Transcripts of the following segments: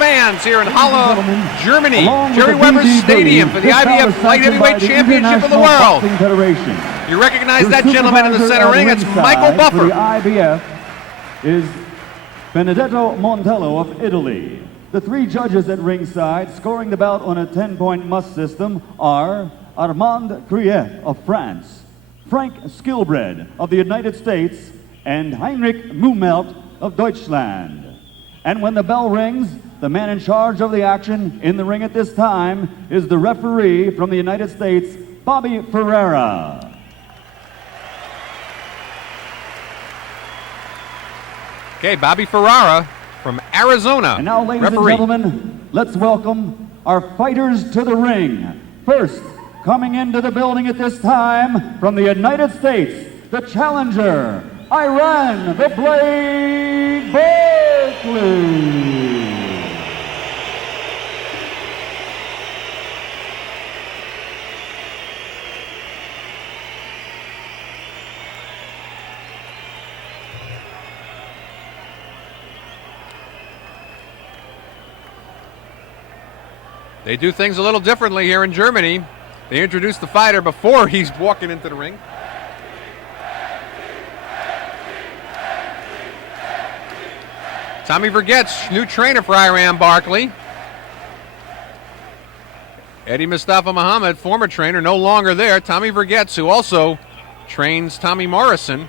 fans here in Halle, Germany. Along with Jerry the Weber BBB, Stadium for the this bout is IBF Light sanctioned by Heavyweight the Championship of the International World. Boxing Federation. You recognize Your that gentleman in the supervisor center at ring. It's ringside Michael for Buffer. the IBF is Benedetto Montello of Italy. The three judges at ringside scoring the bout on a 10-point must system are Armand Criet of France, Frank Skilbred of the United States, and Heinrich Mummelt of Deutschland. And when the bell rings, the man in charge of the action in the ring at this time is the referee from the United States, Bobby Ferreira. Okay, Bobby Ferreira from Arizona. And now, ladies referee. and gentlemen, let's welcome our fighters to the ring. First, coming into the building at this time from the United States, the challenger, Iran the Blade Barkley. They do things a little differently here in Germany. They introduce the fighter before he's walking into the ring. Tommy Vergetz, new trainer for Iran Barkley. Eddie Mustafa Muhammad, former trainer, no longer there. Tommy Vergetz, who also trains Tommy Morrison.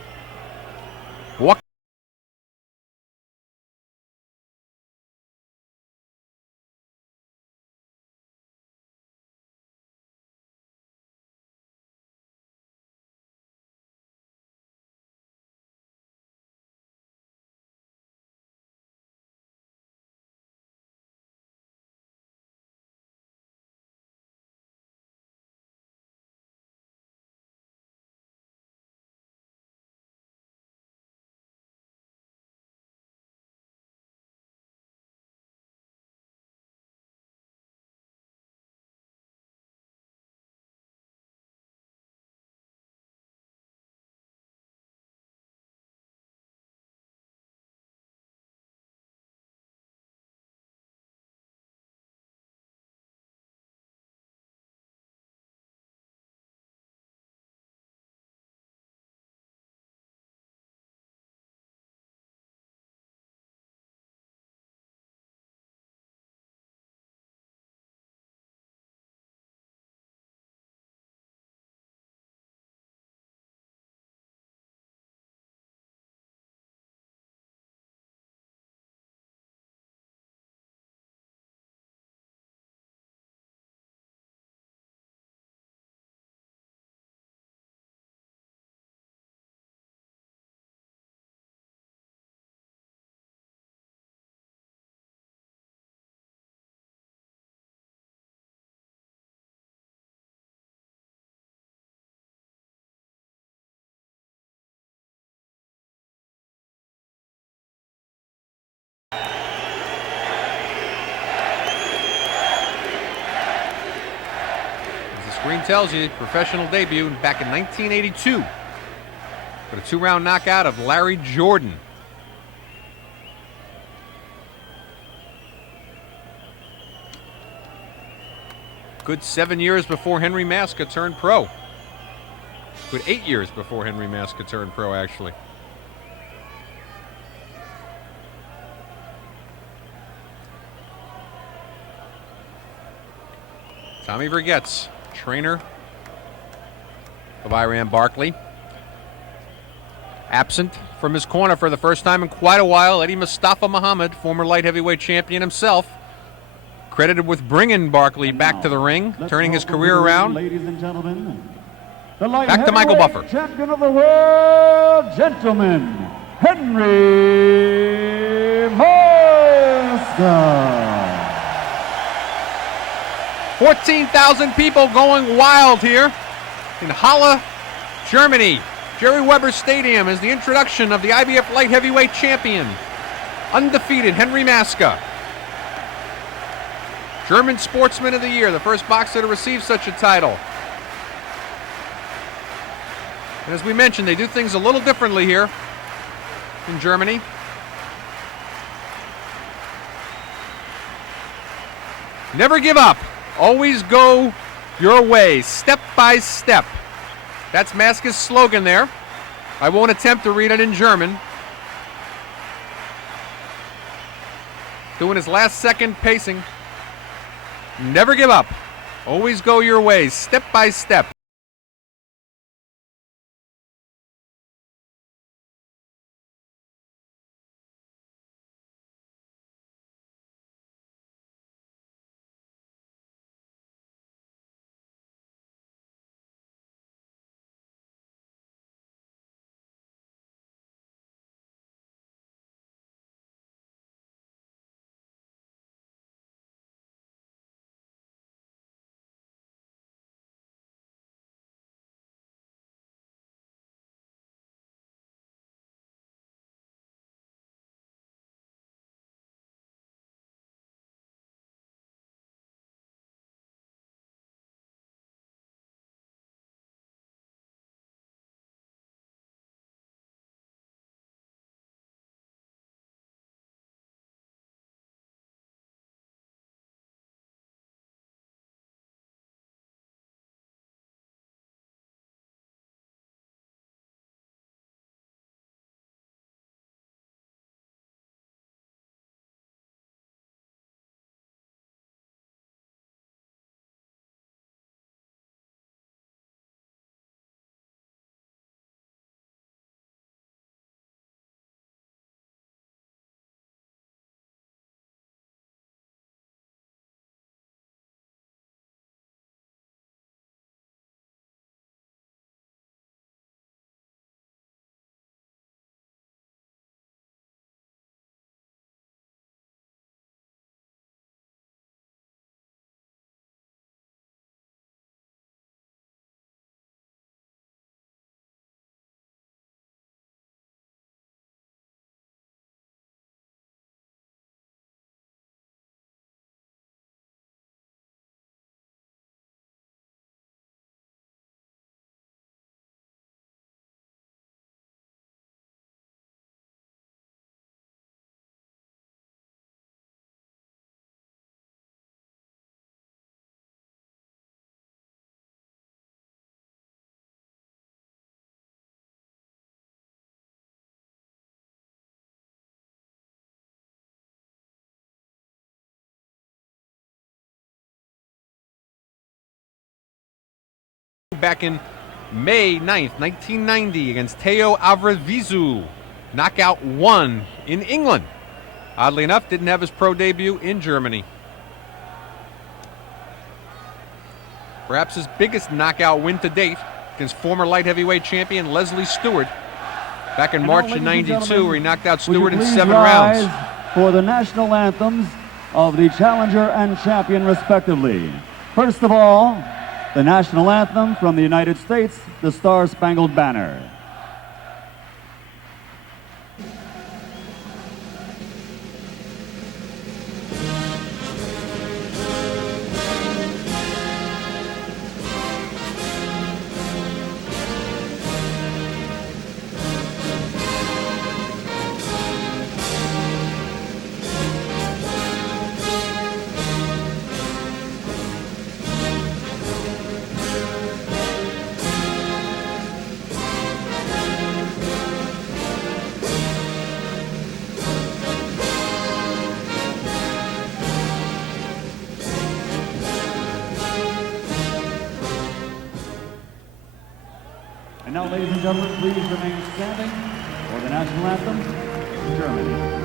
Screen tells you, professional debut back in 1982 with a 2-round knockout of Larry Jordan. Good 7 years before Henry Maske turned pro. Good 8 years before Henry Maske turned pro, actually. Tommy Vergetz, trainer of Iran Barkley. Absent from his corner for the first time in quite a while, Eddie Mustafa Muhammad, former light heavyweight champion himself, credited with bringing Barkley back to the ring, turning his career around. Ladies and gentlemen, the light back to Michael Buffer. Champion of the world, gentlemen, Henry Maske. 14,000 people going wild here in Halle, Germany. Jerry Weber Stadium is the introduction of the IBF Light Heavyweight Champion, undefeated Henry Maske. German Sportsman of the Year, the first boxer to receive such a title. And as we mentioned, they do things a little differently here in Germany. Never give up. Always go your way, step by step. That's Maske's slogan there. I won't attempt to read it in German. Doing his last second pacing. Never give up. Always go your way, step by step. Back in May 9th, 1990 against Teo Avravizu. Knockout 1 in England. Oddly enough, didn't have his pro debut in Germany. Perhaps his biggest knockout win to date against former light heavyweight champion Leslie Stewart back in March of '92, where he knocked out Stewart in 7 rounds. For the national anthems of the challenger and champion respectively. First of all, the national anthem from the United States, the Star-Spangled Banner. And now, ladies and gentlemen, please remain standing for the national anthem, Germany.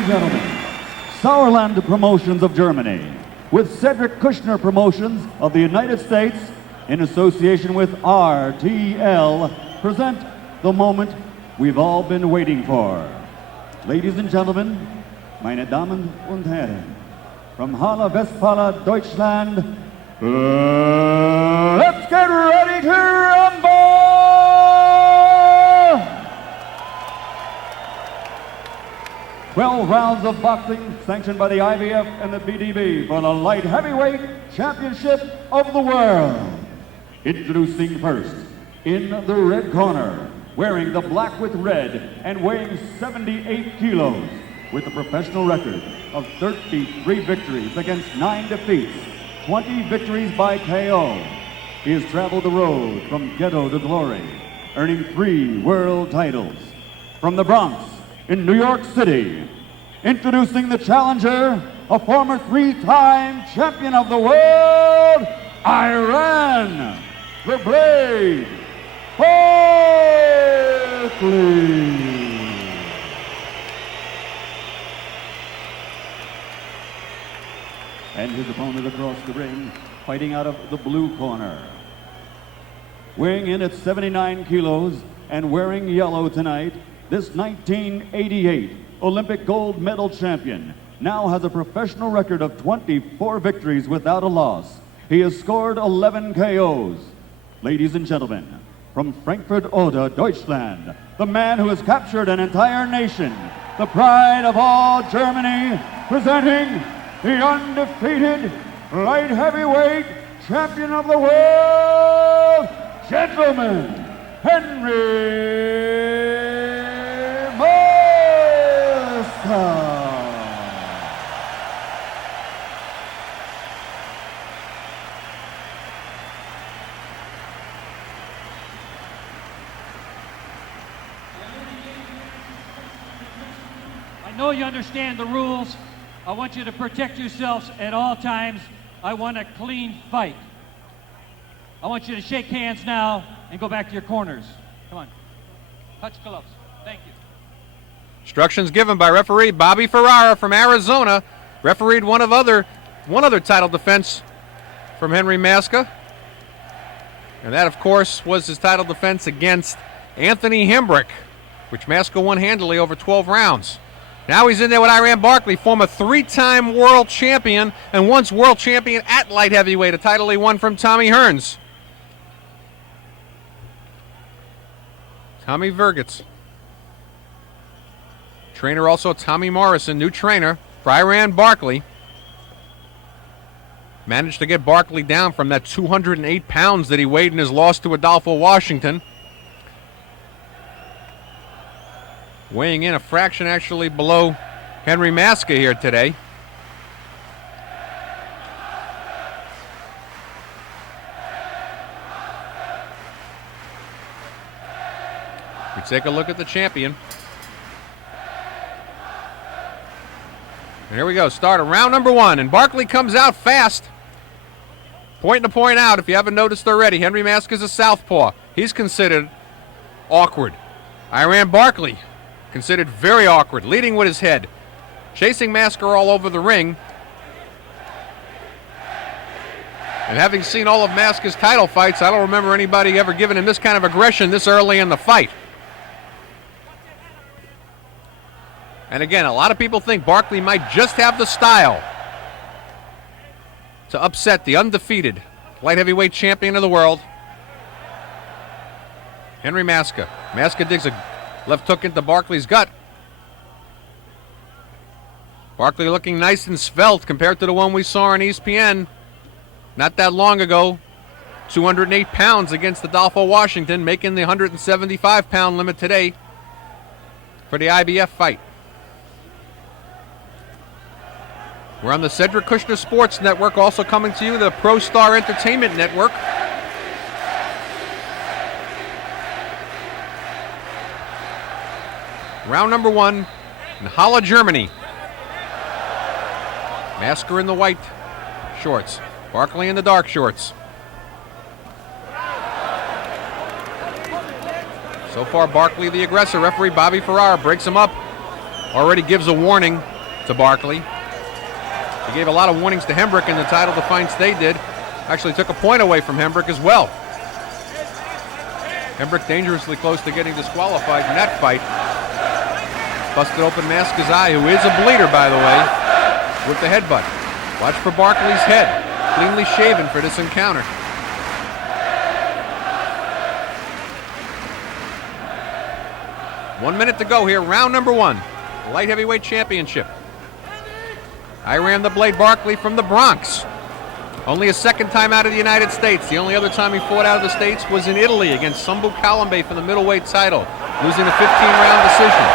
and gentlemen, Sauerland Promotions of Germany, with Cedric Kushner Promotions of the United States, in association with RTL, present the moment we've all been waiting for. Ladies and gentlemen, meine Damen und Herren, from Halle, Westfalen, Deutschland, let's get ready to rumble! 12 rounds of boxing sanctioned by the IBF and the BDB for the light heavyweight championship of the world. Introducing first, in the red corner, wearing the black with red and weighing 78 kilos, with a professional record of 33 victories against 9 defeats, 20 victories by KO. He has traveled the road from ghetto to glory, earning 3 world titles. From the Bronx in New York City, introducing the challenger, a former 3-time champion of the world, Iran, the Blade, Barkley. And his opponent across the ring, fighting out of the blue corner. Weighing in at 79 kilos and wearing yellow tonight, this 1988 Olympic gold medal champion now has a professional record of 24 victories without a loss. He has scored 11 KOs. Ladies and gentlemen, from Frankfurt Oder, Deutschland, the man who has captured an entire nation, the pride of all Germany, presenting the undefeated light heavyweight champion of the world, gentlemen, Henry Maske. I know you understand the rules. I want you to protect yourselves at all times. I want a clean fight. I want you to shake hands now and go back to your corners. Come on. Touch gloves. Thank you. Instructions given by referee Bobby Ferrara from Arizona. Refereed one other title defense from Henry Maske. And that, of course, was his title defense against Anthony Himbrick, which Maske won handily over 12 rounds. Now he's in there with Iran Barkley, former 3-time world champion and once world champion at light heavyweight, a title he won from Tommy Hearns. Tommy Vergitz. Trainer also Tommy Morrison, new trainer for Iran Barkley. Managed to get Barkley down from that 208 pounds that he weighed in his loss to Adolfo Washington. Weighing in a fraction actually below Henry Maske here today. We take a look at the champion. And here we go, start of round number 1, and Barkley comes out fast. Point to point out, if you haven't noticed already, Henry Maske is a southpaw. He's considered awkward. Iran Barkley, considered very awkward, leading with his head. Chasing Maske all over the ring. And having seen all of Maske's title fights, I don't remember anybody ever giving him this kind of aggression this early in the fight. And again, a lot of people think Barkley might just have the style to upset the undefeated light heavyweight champion of the world, Henry Maske. Maske digs a left hook into Barkley's gut. Barkley looking nice and svelte compared to the one we saw on ESPN not that long ago. 208 pounds against Adolfo Washington, making the 175-pound limit today for the IBF fight. We're on the Cedric Kushner Sports Network, also coming to you, the Pro Star Entertainment Network. Round number 1 in Halle, Germany. Maske in the white shorts, Barkley in the dark shorts. So far, Barkley the aggressor. Referee Bobby Ferrara breaks him up. Already gives a warning to Barkley. He gave a lot of warnings to Hembrick in the title defense they did. Actually took a point away from Hembrick as well. Hembrick dangerously close to getting disqualified in that fight. Busted open Maske's eye, who is a bleeder, by the way, with the headbutt. Watch for Barkley's head. Cleanly shaven for this encounter. One minute to go here, round number one. The light heavyweight championship. Iran the Blade Barkley from the Bronx. Only his second time out of the United States. The only other time he fought out of the States was in Italy against Sambu Kalambe for the middleweight title, losing a 15-round decision.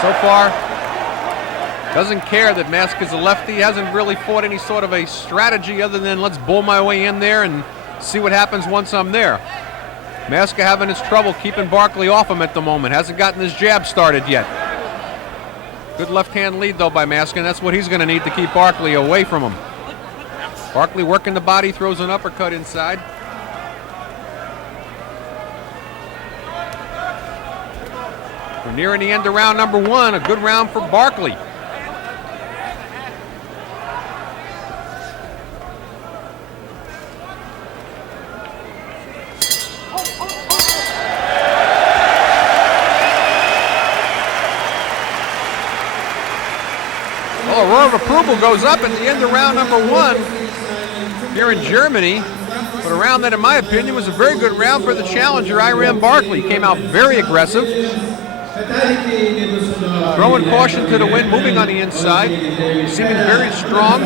So far, doesn't care that Maske is a lefty. He hasn't really fought any sort of a strategy other than let's bull my way in there and see what happens once I'm there. Maske having his trouble keeping Barkley off him at the moment. Hasn't gotten his jab started yet. Good left-hand lead, though, by Maske, and that's what he's going to need to keep Barkley away from him. Barkley working the body, throws an uppercut inside. We're nearing the end of round number one. A good round for Barkley. Well, a roar of approval goes up at the end of round number one here in Germany. But a round that, in my opinion, was a very good round for the challenger, Iran Barkley. Came out very aggressive. Throwing caution to the wind, moving on the inside, seeming very strong.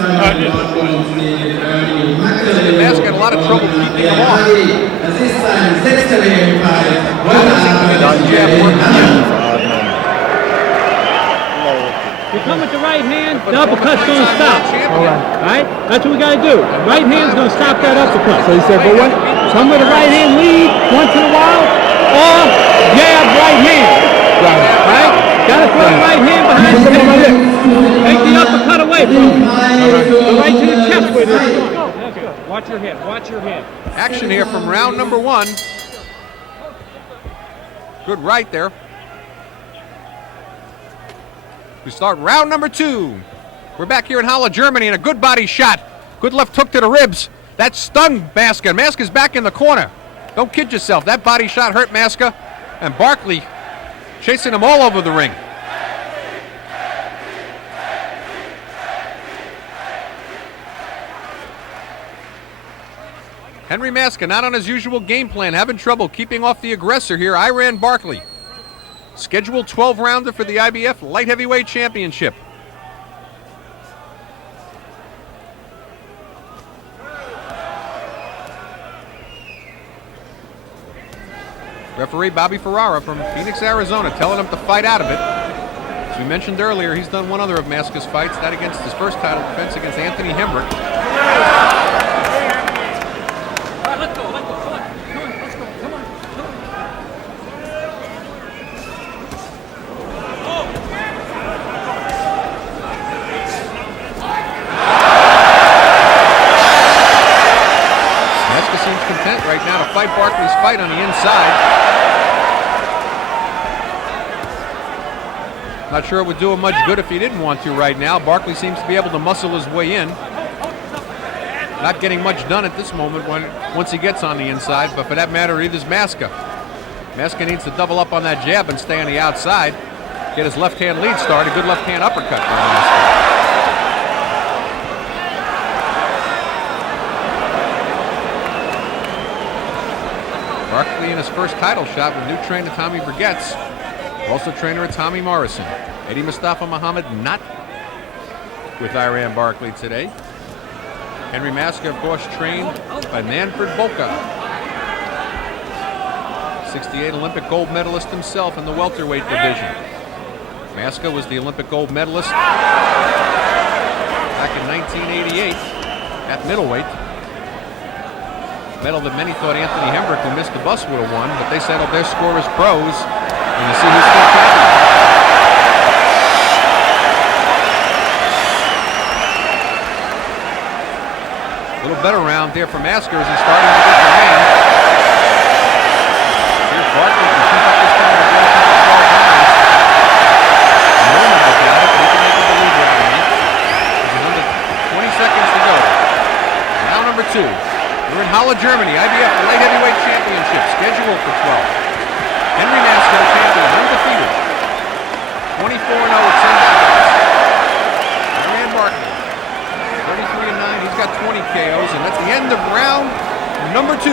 Maske had a lot of trouble keeping him off. You come with the right hand, the uppercut's going to stop. All right? That's what we got to do. Right hand's going to stop that uppercut. So you said, but what? Come with the right hand lead once in a while, or jab right hand. Right? Got to throw the right hand behind the head. Take the uppercut away from him. Go right to the chest with it. That's good. Watch your head. Watch your head. Action here from round number one. Good right there. We start round number two. We're back here in Halle, Germany, and a good body shot. Good left hook to the ribs. That stung Maske. Maske's back in the corner. Don't kid yourself. That body shot hurt Maske. And Barkley chasing him all over the ring. Henry Maske not on his usual game plan, having trouble keeping off the aggressor here, Iran Barkley. Scheduled 12-rounder for the IBF Light Heavyweight Championship. Referee Bobby Ferrara from Phoenix, Arizona, telling him to fight out of it. As we mentioned earlier, he's done one other of Maske's fights, that against his first title defense against Anthony Hembrick. Right now to fight Barkley's fight on the inside. Not sure it would do him much good if he didn't want to right now. Barkley seems to be able to muscle his way in. Not getting much done at this moment once he gets on the inside, but for that matter, either is Maske. Maske needs to double up on that jab and stay on the outside. Get his left-hand lead started. Good left-hand uppercut by Maske. Barkley in his first title shot with new trainer Tommy Brigetts, also trainer Tommy Morrison. Eddie Mustafa Muhammad not with Iran Barkley today. Henry Maske, of course, trained by Manfred Boca. 68 Olympic gold medalist himself in the welterweight division. Maske was the Olympic gold medalist back in 1988 at middleweight. Medal that many thought Anthony Hembrick, who missed the bus, would have won, but they settled their score as pros, and you see who's still champion. A little better round there for Maske as he's starting to get the hand. Here's Barkley can keep up this kind of Germany, IBF Light Heavyweight Championship, scheduled for 12. Henry Maske, the champion, undefeated. 24-0 at 10 knockouts. Iran Barkley, 33-9. He's got 20 KOs, and that's the end of round number 2.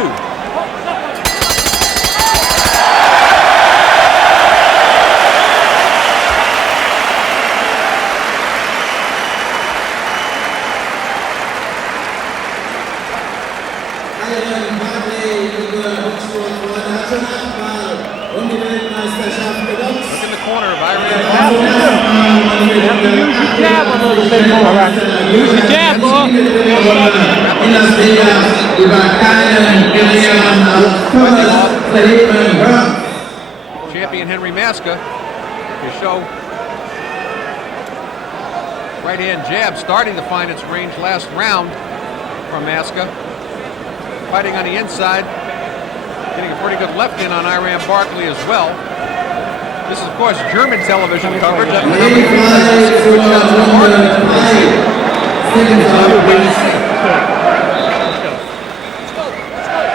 Look in the corner of Iran. You have to use your jab a little bit more. Use your jab more. Champion Henry Maske to show right hand jab starting to find its range last round from Maske. Fighting on the inside, getting a pretty good left in on Iran Barkley as well. This is, of course, German television coverage. That's the number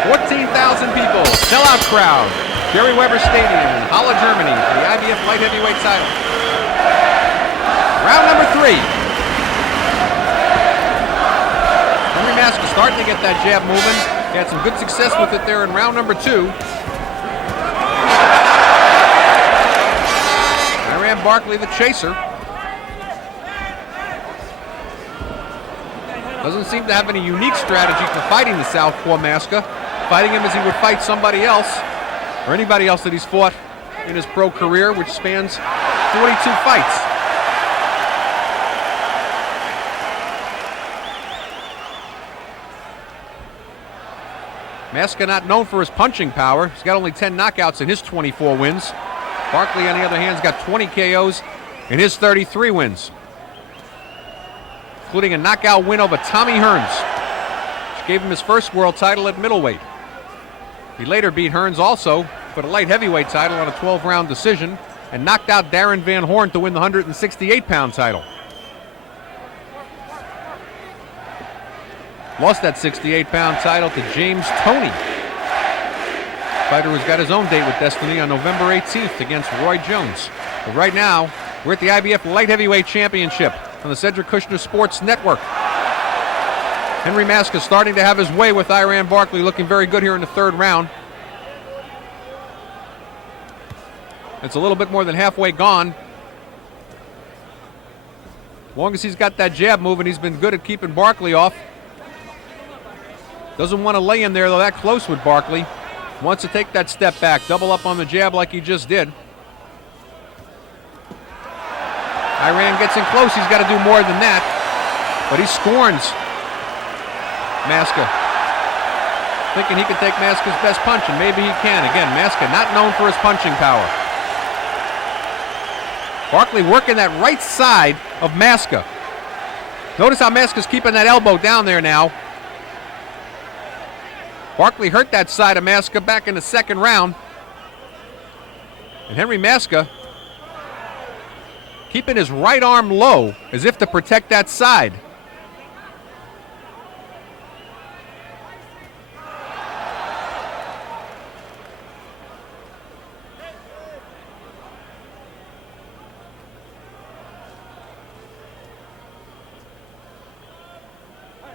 14,000 people, sellout crowd. Jerry Weber Stadium in Halle, Germany for the IBF Light Heavyweight title. Round number 3. Henry Maske starting to get that jab moving. He had some good success with it there in round number 2. Iran Barkley, the chaser. Doesn't seem to have any unique strategy for fighting the southpaw Maske. Fighting him as he would fight somebody else, or anybody else that he's fought in his pro career, which spans 42 fights. Maske not known for his punching power. He's got only 10 knockouts in his 24 wins. Barkley, on the other hand, has got 20 KOs in his 33 wins, including a knockout win over Tommy Hearns, which gave him his first world title at middleweight. He later beat Hearns also for the light heavyweight title on a 12-round decision and knocked out Darren Van Horn to win the 168-pound title. Lost that 68-pound title to James Toney, fighter who's got his own date with destiny on November 18th against Roy Jones. But right now, we're at the IBF Light Heavyweight Championship on the Cedric Kushner Sports Network. Henry Maske starting to have his way with Iran Barkley, looking very good here in the 3rd round. It's a little bit more than halfway gone. As long as he's got that jab moving, he's been good at keeping Barkley off. Doesn't want to lay him there, though, that close with Barkley. Wants to take that step back, double up on the jab like he just did. Iran gets in close. He's got to do more than that. But he scorns Maske, thinking he can take Maske's best punch, and maybe he can. Again, Maske not known for his punching power. Barkley working that right side of Maske. Notice how Maske's keeping that elbow down there now. Barkley hurt that side of Maske back in the 2nd round. And Henry Maske keeping his right arm low as if to protect that side.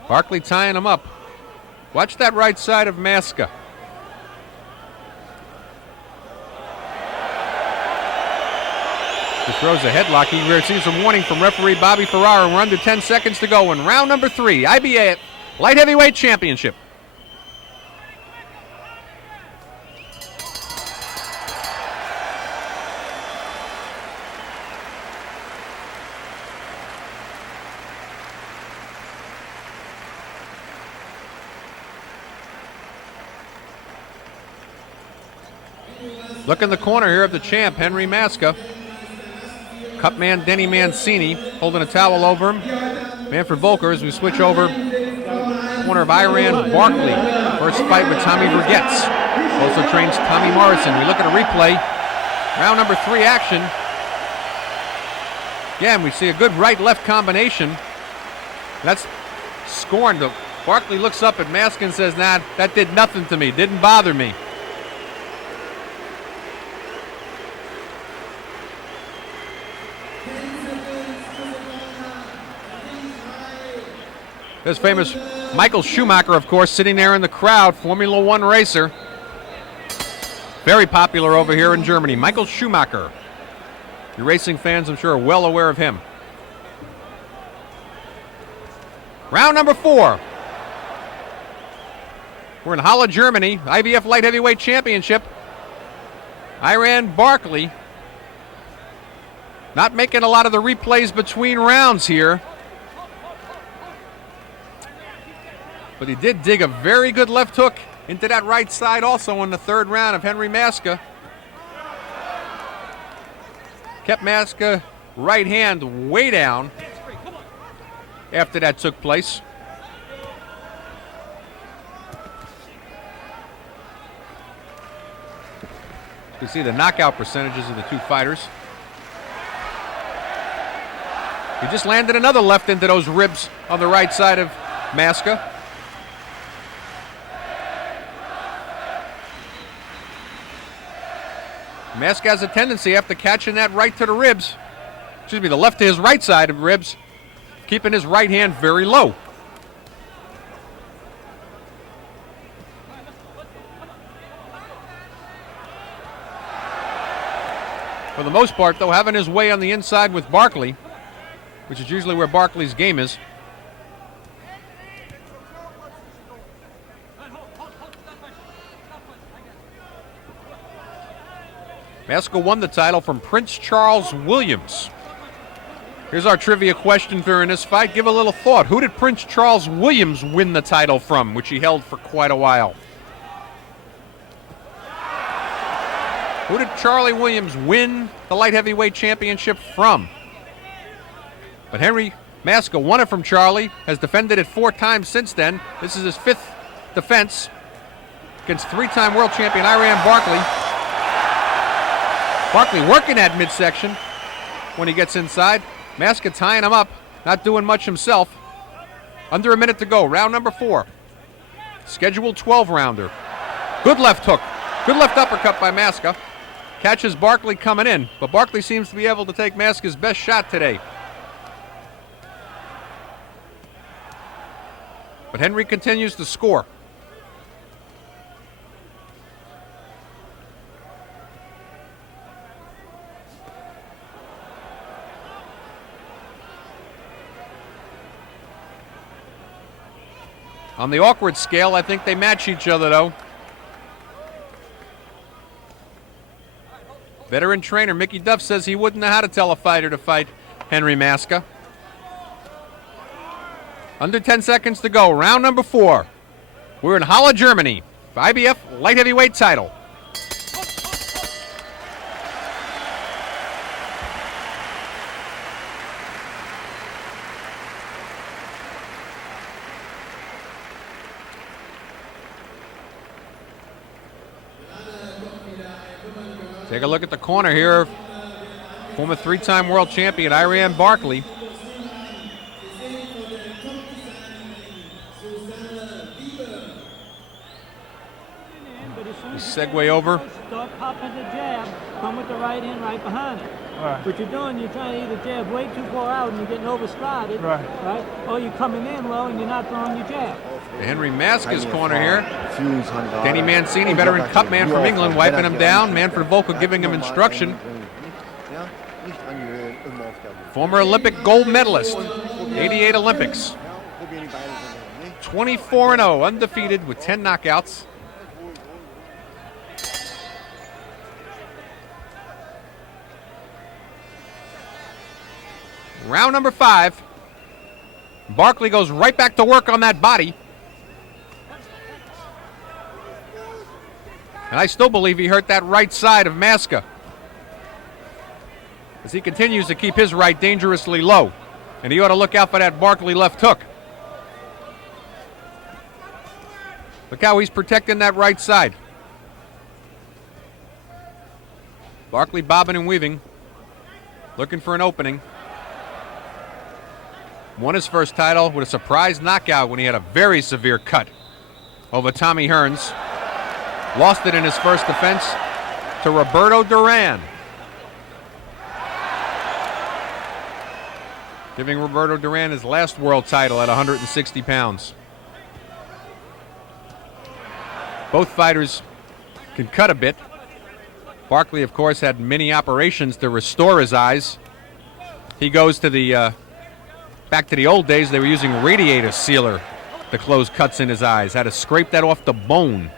Barkley tying him up. Watch that right side of Maske. He throws a headlock. He receives some warning from referee Bobby Ferrara. We're under 10 seconds to go in round number 3, IBF Light Heavyweight Championship. Look in the corner here of the champ, Henry Maske. Cup man Denny Mancini holding a towel over him. Manfred Volker as we switch over. Corner of Iran Barkley. First fight with Tommy Vergetz. Also trains Tommy Morrison. We look at a replay. Round number 3 action. Again, we see a good right-left combination. That's scorned Barkley looks up at Maske and says, nah, that did nothing to me, didn't bother me. There's famous Michael Schumacher, of course, sitting there in the crowd, Formula One racer. Very popular over here in Germany. Michael Schumacher. Your racing fans, I'm sure, are well aware of him. Round number 4. We're in Halle, Germany, IBF Light Heavyweight Championship. Barkley not making a lot of the replays between rounds here. But he did dig a very good left hook into that right side also in the third round of Henry Maske. Kept Maske right hand way down after that took place. You can see the knockout percentages of the two fighters. He just landed another left into those ribs on the right side of Maske. Maske has a tendency after catching that right to the ribs, the left to his right side of ribs, keeping his right hand very low. For the most part, though, having his way on the inside with Barkley, which is usually where Barkley's game is. Maske won the title from Prince Charles Williams. Here's our trivia question during this fight. Give a little thought. Who did Prince Charles Williams win the title from, which he held for quite a while? Who did Charlie Williams win the light heavyweight championship from? But Henry Maske won it from Charlie, has defended it 4 times since then. This is his 5th defense against 3-time world champion Barkley. Barkley working that midsection when he gets inside. Maske tying him up, not doing much himself. Under a minute to go, round number 4. Scheduled 12-rounder. Good left hook, good left uppercut by Maske. Catches Barkley coming in, but Barkley seems to be able to take Maske's best shot today. But Henry continues to score. On the awkward scale, I think they match each other, though. Veteran trainer Mickey Duff says he wouldn't know how to tell a fighter to fight Henry Maske. Under 10 seconds to go, round number 4. We're in Halle, Germany, for IBF light heavyweight title. Take a look at the corner here. Former 3-time world champion Barkley. Segue over. Start popping the jab, come with the right hand right behind it. Right. What you're doing, you're trying to either jab way too far out and you're getting overstrided, right? Or you're coming in low and you're not throwing your jab. Henry Maske's corner here. Danny Mancini, veteran cut man from England, wiping him down. Manfred Volker giving him instruction. Former Olympic gold medalist, 88 Olympics. 24-0, undefeated with 10 knockouts. Round number 5. Barkley goes right back to work on that body. And I still believe he hurt that right side of Maske, as he continues to keep his right dangerously low. And he ought to look out for that Barkley left hook. Look how he's protecting that right side. Barkley bobbing and weaving, looking for an opening. won his first title with a surprise knockout when he had a very severe cut over Tommy Hearns. Lost it in his first defense to Roberto Duran. Giving Roberto Duran his last world title at 160 pounds. Both fighters can cut a bit. Barkley, of course, had many operations to restore his eyes. He goes to the back to the old days. They were using radiator sealer to close cuts in his eyes. Had to scrape that off the bone.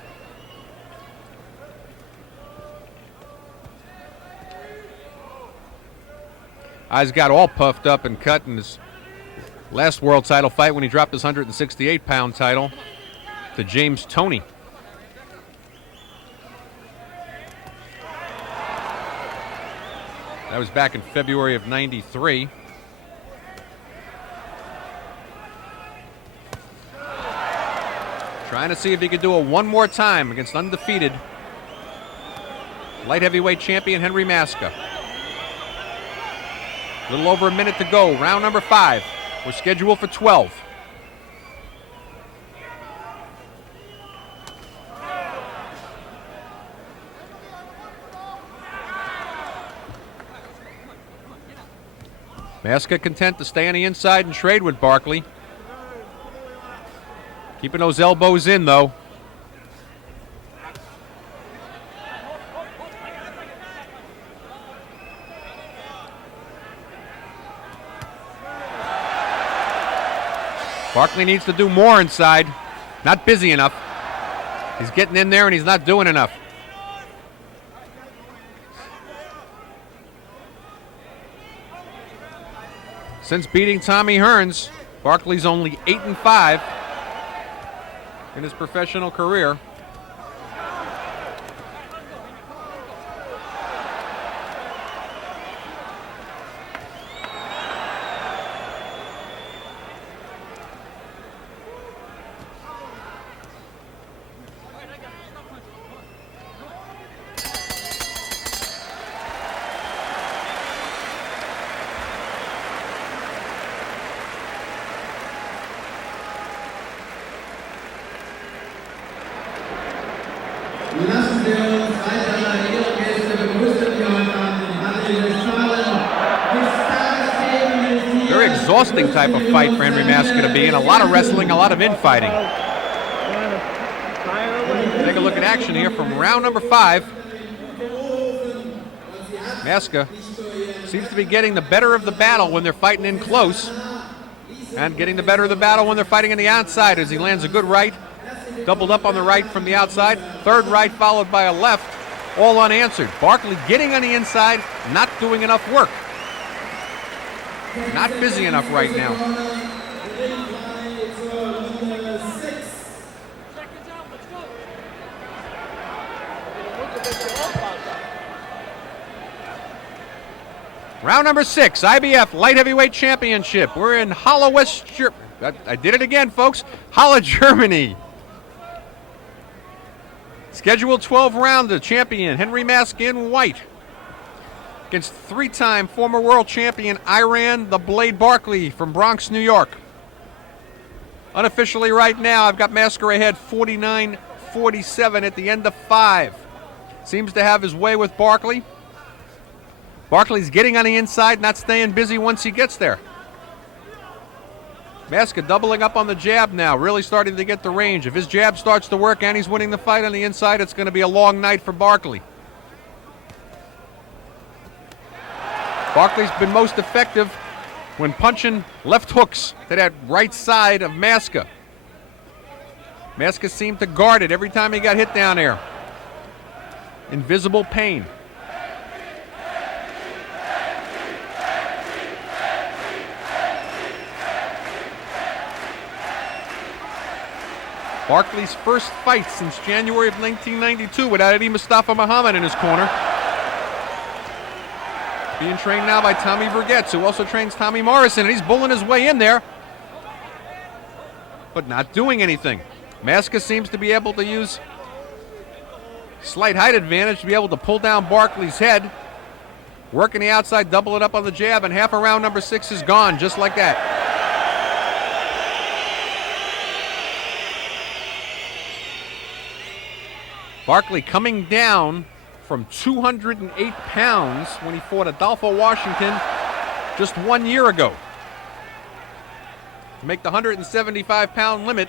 Eyes got all puffed up and cut in his last world title fight when he dropped his 168-pound title to James Toney. That was back in February of '93. Trying to see if he could do it one more time against undefeated light heavyweight champion Henry Maske. A little over a minute to go. Round number 5. We're scheduled for 12. Maske content to stay on the inside and trade with Barkley. Keeping those elbows in, though. Barkley needs to do more inside. Not busy enough. He's getting in there and he's not doing enough. Since beating Tommy Hearns, Barkley's only 8-5 in his professional career. Very exhausting type of fight for Henry Maske to be in. A lot of wrestling, a lot of infighting. Take a look at action here from round number 5. Maske seems to be getting the better of the battle when they're fighting in close, and getting the better of the battle when they're fighting on the outside as he lands a good right. Doubled up on the right from the outside. Third right followed by a left. All unanswered. Barkley getting on the inside, not doing enough work. Not busy enough right now. Round number 6, IBF Light Heavyweight Championship. We're in Halle, West Germany. I did it again, folks. Halle, Germany. Scheduled 12-rounder champion Henry Maske in white against 3-time former world champion Iran the Blade Barkley from Bronx, New York. Unofficially right now, I've got Maske ahead 49-47 at the end of 5. Seems to have his way with Barkley. Barkley's getting on the inside, not staying busy once he gets there. Maske doubling up on the jab now, really starting to get the range. If his jab starts to work and he's winning the fight on the inside, it's going to be a long night for Barkley. Barkley's been most effective when punching left hooks to that right side of Maske. Maske seemed to guard it every time he got hit down there. Invisible pain. Barkley's first fight since January of 1992 without Eddie Mustafa Muhammad in his corner. Being trained now by Tommy Vergetz, who also trains Tommy Morrison, and he's bulling his way in there, but not doing anything. Maske seems to be able to use slight height advantage to be able to pull down Barkley's head, working the outside, double it up on the jab, and half of round number 6 is gone, just like that. Barkley coming down from 208 pounds when he fought Adolfo Washington just 1 year ago. To make the 175-pound limit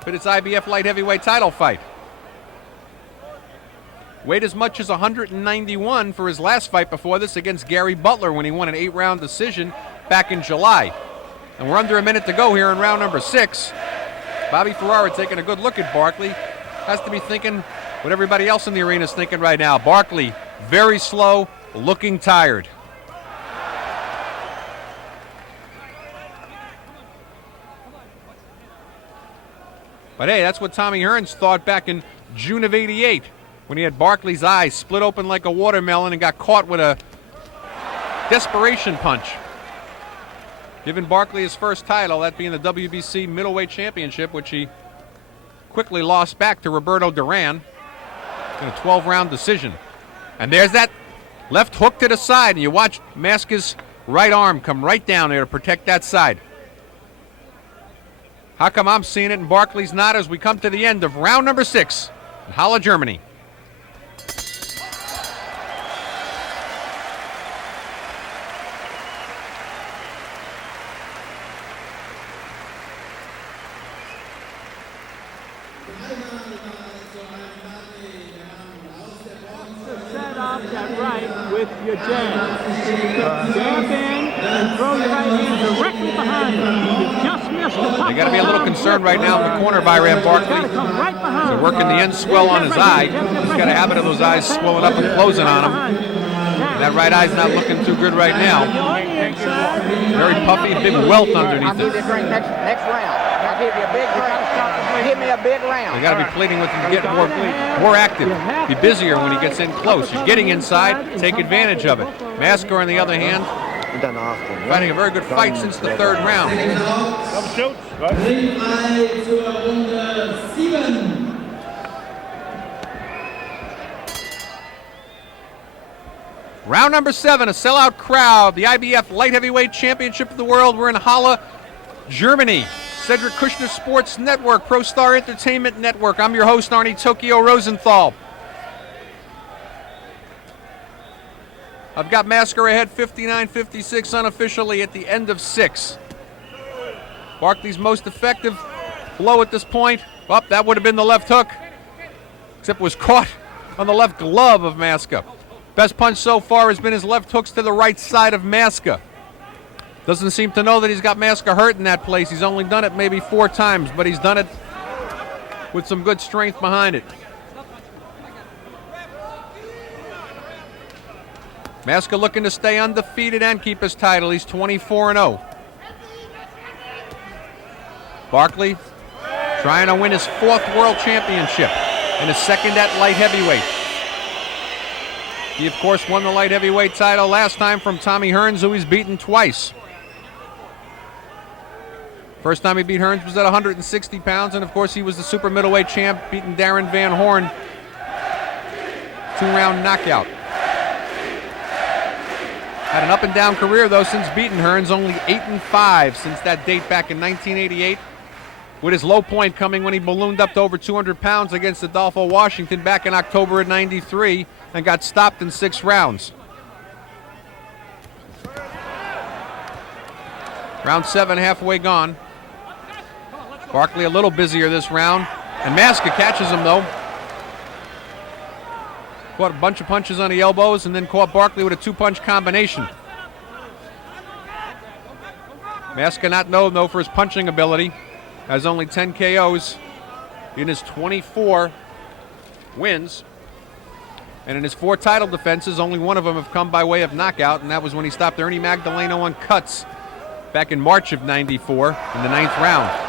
for this IBF light heavyweight title fight. Weighed as much as 191 for his last fight before this against Gary Butler when he won an 8-round decision back in July. And we're under a minute to go here in round number 6. Bobby Ferrara taking a good look at Barkley. Has to be thinking what everybody else in the arena is thinking right now. Barkley, very slow, looking tired. But hey, that's what Tommy Hearns thought back in June of '88 when he had Barkley's eyes split open like a watermelon and got caught with a desperation punch. Giving Barkley his first title, that being the WBC middleweight championship, which he quickly lost back to Roberto Duran in a 12-round decision. And there's that left hook to the side, and you watch Maske's right arm come right down there to protect that side. How come I'm seeing it and Barkley's not as we come to the end of round number 6 in Halle, Germany? Set up that right with your jab. Jab in and throw your right hand directly behind you. You just missed the top. They got to be a little concerned right now in the corner by Ram Barkley. They're working the end swell on his eye. He's got a habit of those eyes swelling up and closing on him. And that right eye's not looking too good right now. Very puffy, big welt underneath I'll give you a it. drink next round. I'll give you a big drink. Give me a big round. They got to be pleading with him to get more active, be busier when he gets in close. He's getting inside, take advantage of it. Maske, on the other hand, fighting a very good fight since the 3rd round. Round number 7, a sellout crowd. The IBF Light Heavyweight Championship of the World. We're in Halle, Germany. Cedric Kushner Sports Network, Pro Star Entertainment Network. I'm your host, Arnie Tokyo Rosenthal. I've got Maske ahead 59-56 unofficially at the end of 6. Barkley's most effective blow at this point. Well, that would have been the left hook, except it was caught on the left glove of Maske. Best punch so far has been his left hooks to the right side of Maske. Doesn't seem to know that he's got Maske hurt in that place. He's only done it maybe 4 times, but he's done it with some good strength behind it. Maske looking to stay undefeated and keep his title. He's 24-0. Barkley trying to win his 4th world championship and his 2nd at light heavyweight. He, of course, won the light heavyweight title last time from Tommy Hearns, who he's beaten twice. First time he beat Hearns was at 160 pounds, and of course he was the super middleweight champ, beating Darren Van Horn. 2-round knockout. Had an up and down career though since beating Hearns, only 8-5 since that date back in 1988. With his low point coming when he ballooned up to over 200 pounds against Adolfo Washington back in October of '93 and got stopped in 6 rounds. Round 7 halfway gone. Barkley a little busier this round, and Maske catches him though. Caught a bunch of punches on the elbows and then caught Barkley with a 2-punch combination. Maske not known though for his punching ability. Has only 10 KOs in his 24 wins. And in his 4 title defenses, only one of them have come by way of knockout, and that was when he stopped Ernie Magdaleno on cuts back in March of '94 in the 9th round.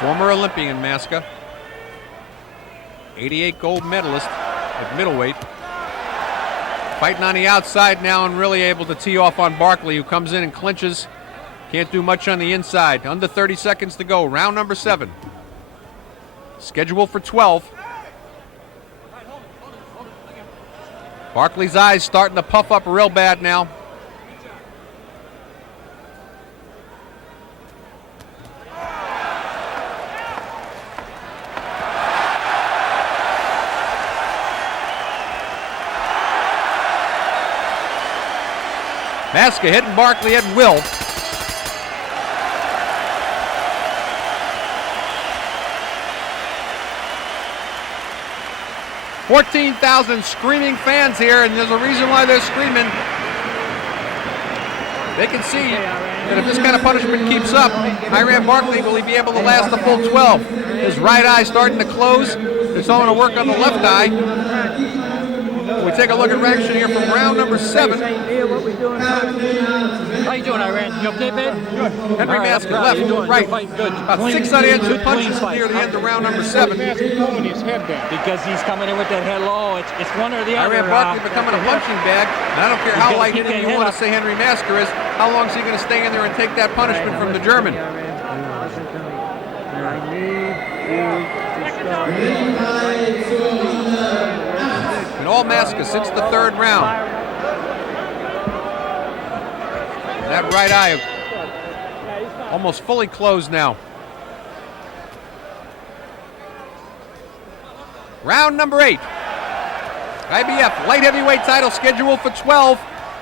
Former Olympian Maske, 88 gold medalist at middleweight. Fighting on the outside now and really able to tee off on Barkley, who comes in and clinches. Can't do much on the inside. Under 30 seconds to go. Round number 7. Scheduled for 12. Barkley's eyes starting to puff up real bad now. Maske hitting Barkley at will. $14,000 screaming fans here, and there's a reason why they're screaming. They can see that if this kind of punishment keeps up, Iran Barkley, will he be able to last the full 12? His right eye starting to close. It's only to work on the left eye. We take a look at reaction here from round number 7. How you doing, Iran? You okay, babe? Good. Henry Maske left, right. Good. About 6 unanswered punches near the end of round number 7. Because he's coming in with that head low. It's one or the other. Iran Barkley becoming a punching bag. And I don't care how light hitting you want to say Henry Maske is. How long is he going to stay in there and take that punishment from the German? And all Maske since the 3rd round. That right eye almost fully closed now. Round number 8. IBF light heavyweight title scheduled for 12,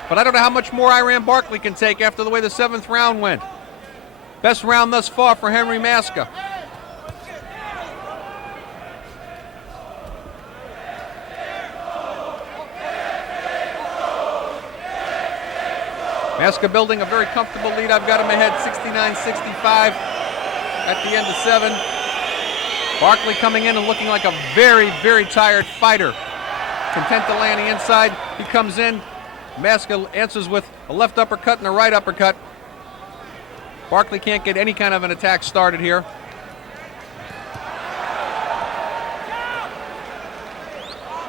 but I don't know how much more Iran Barkley can take after the way the 7th round went. Best round thus far for Henry Maske. Maske building a very comfortable lead. I've got him ahead 69-65 at the end of 7. Barkley coming in and looking like a very, very tired fighter. Content to lay on the inside. He comes in. Maske answers with a left uppercut and a right uppercut. Barkley can't get any kind of an attack started here.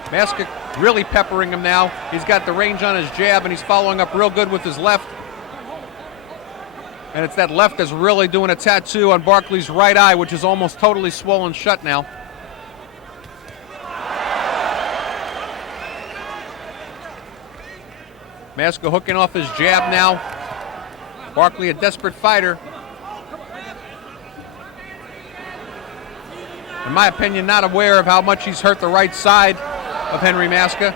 Maske really peppering him now. He's got the range on his jab, and he's following up real good with his left. And it's that left that's really doing a tattoo on Barkley's right eye, which is almost totally swollen shut now. Maske hooking off his jab now. Barkley a desperate fighter. In my opinion, not aware of how much he's hurt the right side of Henry Maske.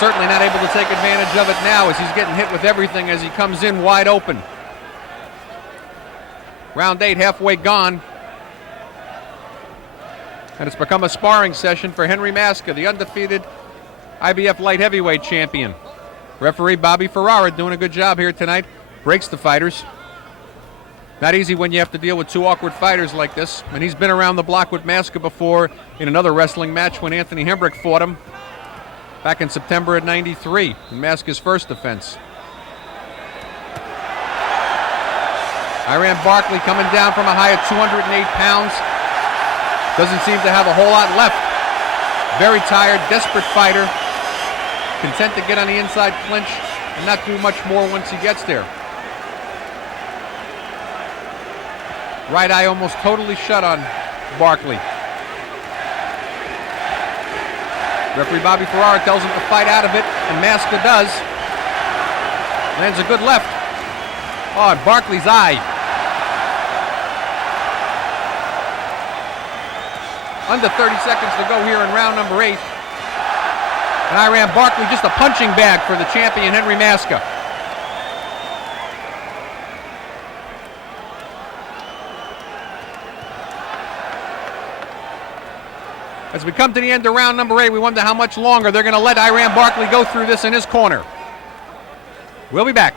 Certainly not able to take advantage of it now as he's getting hit with everything as he comes in wide open. Round 8 halfway gone. And it's become a sparring session for Henry Maske, the undefeated IBF light heavyweight champion. Referee Bobby Ferrara doing a good job here tonight. Breaks the fighters. Not easy when you have to deal with 2 awkward fighters like this. And he's been around the block with Maske before in another wrestling match when Anthony Hembrick fought him back in September of '93 in Maske's first defense. Iran Barkley coming down from a high of 208 pounds. Doesn't seem to have a whole lot left. Very tired, desperate fighter. Content to get on the inside clinch and not do much more once he gets there. Right eye almost totally shut on Barkley. Referee Bobby Ferrara tells him to fight out of it, and Maske does. Lands a good left. Oh, and Barkley's eye. Under 30 seconds to go here in round number 8. And Iran Barkley just a punching bag for the champion Henry Maske. As we come to the end of round number 8, we wonder how much longer they're going to let Iran Barkley go through this in his corner. We'll be back.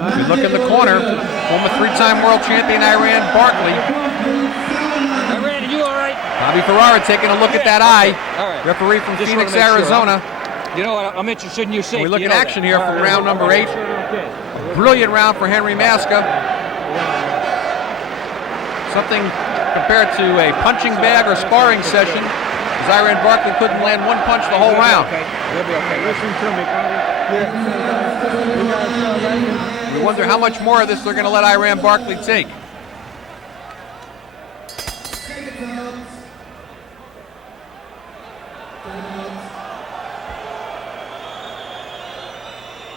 We look in the corner, former 3-time world champion Iran Barkley. Iran, are you all right? Bobby Ferrara taking a look at that eye. All right. Referee from Just Phoenix, wanna make sure, Arizona. You know what? I'm interested in your safety. We look you at know action that. here from round number 8. brilliant round for Henry Maske. Something compared to a punching bag or sparring session, as Iran Barkley couldn't land one punch the whole round. He'll be okay. Listen to me, Bobby. We wonder how much more of this they're going to let Iran Barkley take.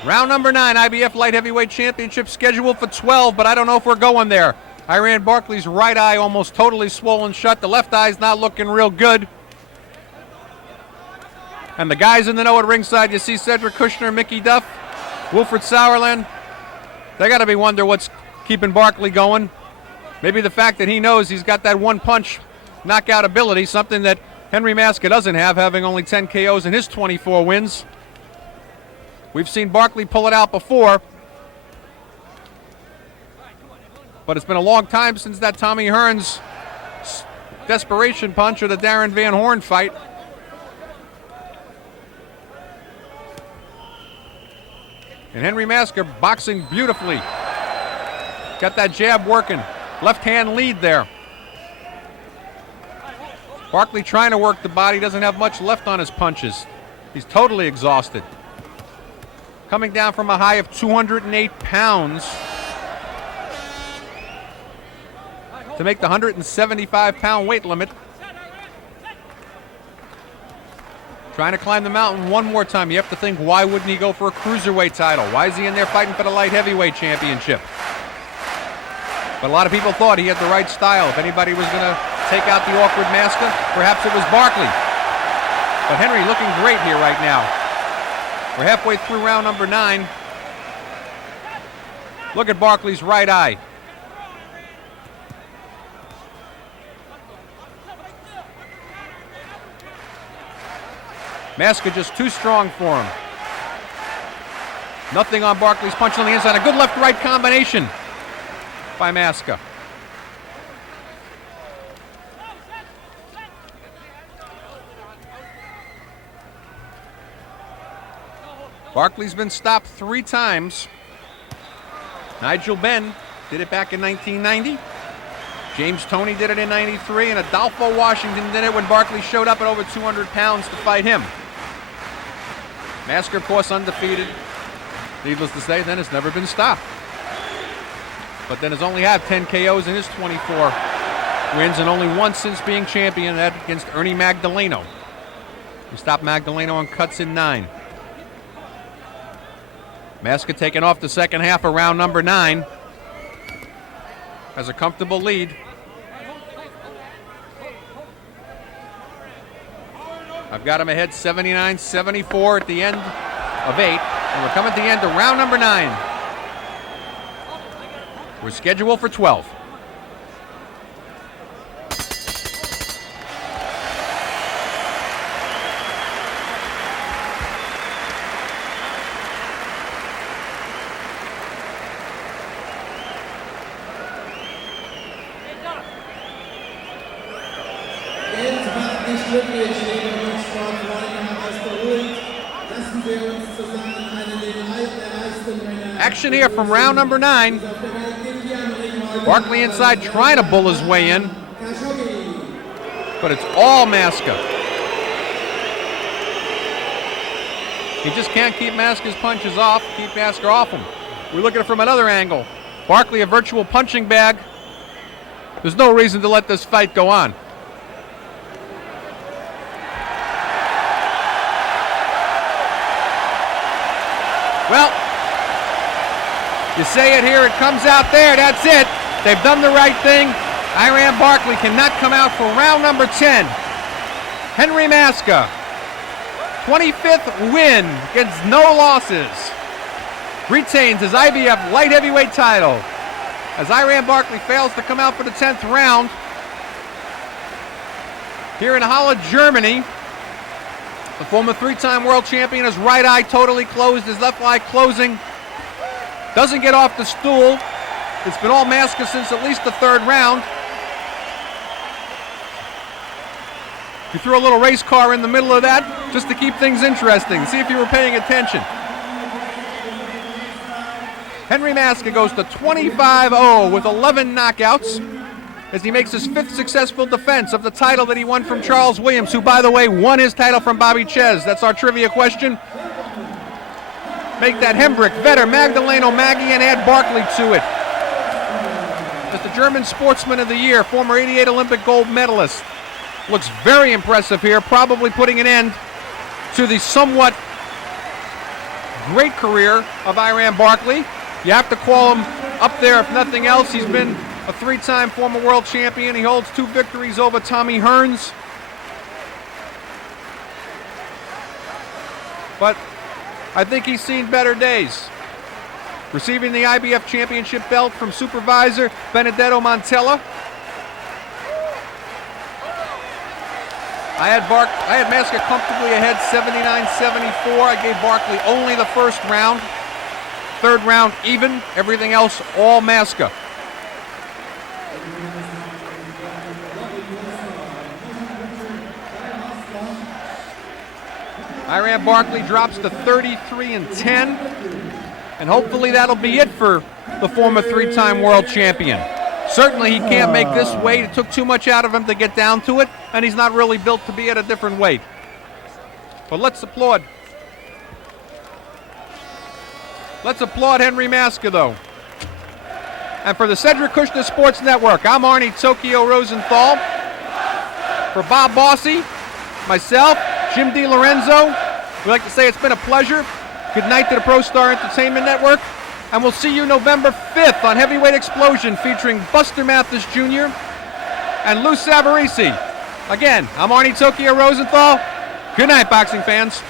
Round number 9, IBF Light Heavyweight Championship scheduled for 12, but I don't know if we're going there. Iran Barkley's right eye almost totally swollen shut. The left eye's not looking real good. And the guys in the know at ringside, you see Cedric Kushner, Mickey Duff, Wilfred Sauerland. They got to be wondering what's keeping Barkley going. Maybe the fact that he knows he's got that one punch knockout ability, something that Henry Maske doesn't have, having only 10 KOs in his 24 wins. We've seen Barkley pull it out before, but it's been a long time since that Tommy Hearns desperation punch or the Darren Van Horn fight. And Henry Maske boxing beautifully. Got that jab working. Left hand lead there. Barkley trying to work the body, doesn't have much left on his punches. He's totally exhausted. Coming down from a high of 208 pounds to make the 175-pound weight limit. Trying to climb the mountain one more time. You have to think, why wouldn't he go for a cruiserweight title? Why is he in there fighting for the light heavyweight championship? But a lot of people thought he had the right style. If anybody was going to take out the awkward Maske, perhaps it was Barkley. But Henry looking great here right now. We're halfway through round number 9. Look at Barkley's right eye. Maske just too strong for him. Nothing on Barkley's punch on the inside. A good left-right combination by Maske. Barkley's been stopped 3 times. Nigel Benn did it back in 1990. James Toney did it in 93, and Adolfo Washington did it when Barkley showed up at over 200 pounds to fight him. Maske, of course, undefeated. Needless to say, then has never been stopped. But then has only had 10 KOs in his 24 wins, and only once since being champion, that against Ernie Magdaleno. He stopped Magdaleno on cuts in 9. Maske taking off the second half of round number 9. Has a comfortable lead. I've got him ahead 79-74 at the end of 8. And we're coming to the end of round number 9. We're scheduled for 12. Action here from round number 9. Barkley inside trying to bull his way in, but it's all Maske. He just can't keep Maske's punches off, keep Maske off him. We look at it from another angle. Barkley a virtual punching bag. There's no reason to let this fight go on. Well, you say it here, it comes out there, that's it. They've done the right thing. Iran Barkley cannot come out for round number 10. Henry Maske, 25th win, gets no losses. Retains his IBF light heavyweight title as Iran Barkley fails to come out for the 10th round. Here in Halle, Germany, the former 3-time world champion, his right eye totally closed, his left eye closing. Doesn't get off the stool. It's been all Maske since at least the 3rd round. You threw a little race car in the middle of that just to keep things interesting. See if you were paying attention. Henry Maske goes to 25-0 with 11 knockouts as he makes his 5th successful defense of the title that he won from Charles Williams, who, by the way, won his title from Bobby Ches. That's our trivia question. Make that Hembrick, Vetter, Magdaleno, Maggie, and add Barkley to it. As the German Sportsman of the Year, former 88 Olympic gold medalist. Looks very impressive here, probably putting an end to the somewhat great career of Iran Barkley. You have to call him up there, if nothing else. He's been a 3-time former world champion. He holds 2 victories over Tommy Hearns. But I think he's seen better days. Receiving the IBF championship belt from supervisor Benedetto Montella. I had Maske comfortably ahead 79-74. I gave Barkley only the first round. 3rd round even. Everything else all Maske. Iran Barkley drops to 33-10, and hopefully that'll be it for the former 3-time world champion. Certainly he can't make this weight. It took too much out of him to get down to it, and he's not really built to be at a different weight. But let's applaud. Let's applaud Henry Maske, though. And for the Cedric Kushner Sports Network, I'm Arnie Tokyo Rosenthal. For Bob Bossy, myself, Jim DiLorenzo, we'd like to say it's been a pleasure. Good night to the Pro Star Entertainment Network. And we'll see you November 5th on Heavyweight Explosion featuring Buster Mathis Jr. and Lou Savarese. Again, I'm Arnie Tokyo Rosenthal. Good night, boxing fans.